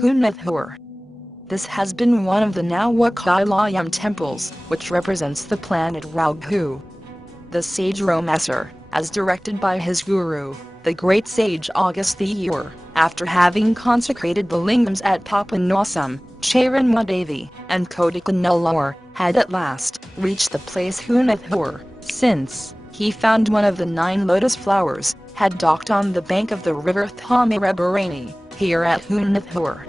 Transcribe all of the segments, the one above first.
Kunnathur. This has been one of the Nava Kailayam temples, which represents the planet Raghu. The sage Romasar, as directed by his guru, the great sage Agasthiyar, after having consecrated the Lingams at Papanasam, Cheranmadevi, and kodaganallur, had at last reached the place Kunnathur, since he found one of the 9 lotus flowers had docked on the bank of the river Thamirabarani, here at Kunnathur.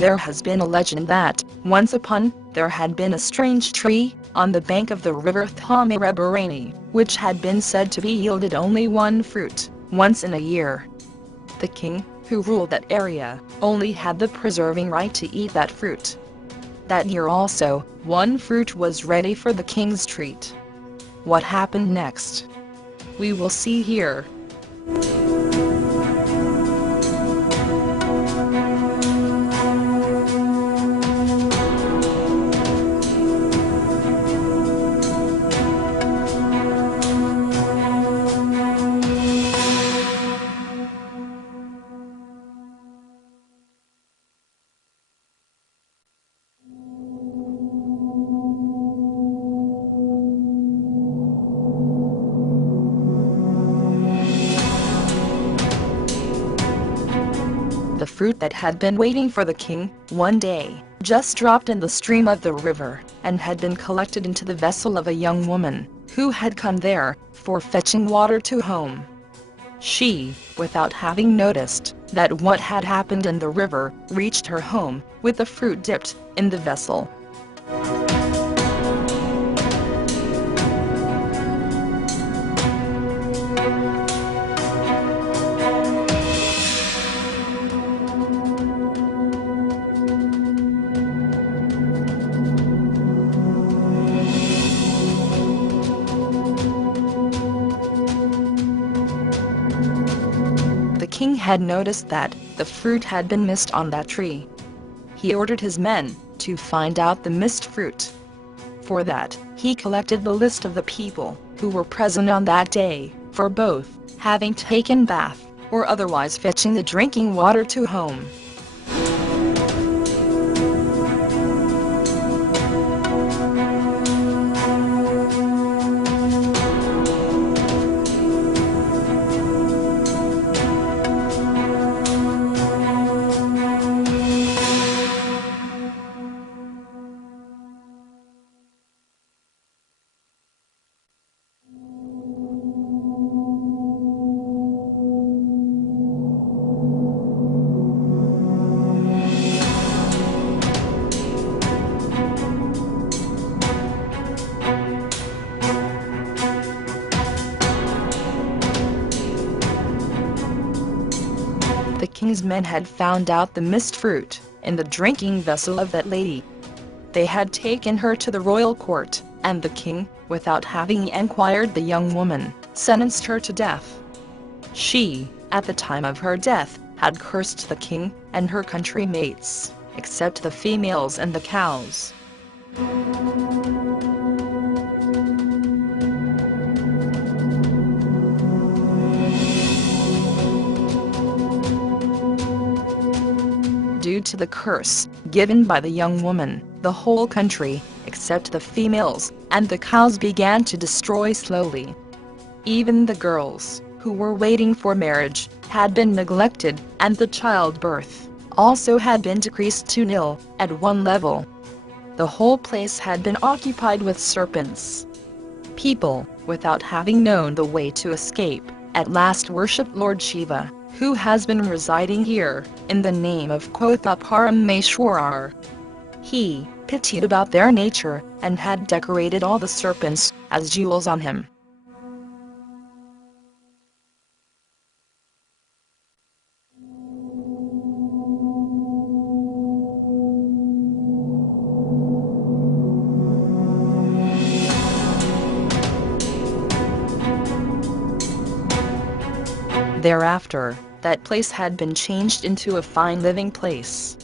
There has been a legend that, once upon, there had been a strange tree on the bank of the river Thamirabarani, which had been said to be yielded only one fruit, once in a year. The king, who ruled that area, only had the preserving right to eat that fruit. That year also, one fruit was ready for the king's treat. What happened next? We will see here. The fruit that had been waiting for the king, one day, just dropped in the stream of the river, and had been collected into the vessel of a young woman, who had come there, for fetching water to home. She, without having noticed that what had happened in the river, reached her home, with the fruit dipped in the vessel. The king had noticed that the fruit had been missed on that tree. He ordered his men to find out the missed fruit. For that, he collected the list of the people who were present on that day, for both having taken bath or otherwise fetching the drinking water to home. The king's men had found out the missed fruit in the drinking vessel of that lady. They had taken her to the royal court, and the king, without having inquired the young woman, sentenced her to death. She, at the time of her death, had cursed the king and her country mates, except the females and the cows. Due to the curse given by the young woman, the whole country, except the females and the cows, began to destroy slowly. Even the girls, who were waiting for marriage, had been neglected, and the childbirth also had been decreased to nil, at one level. The whole place had been occupied with serpents. People, without having known the way to escape, at last worshipped Lord Shiva, who has been residing here, in the name of Parameshwarar. He pitied about their nature, and had decorated all the serpents as jewels on him. Thereafter, that place had been changed into a fine living place.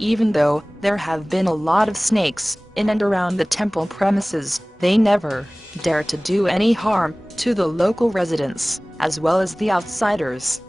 Even though there have been a lot of snakes in and around the temple premises, they never dare to do any harm to the local residents, as well as the outsiders.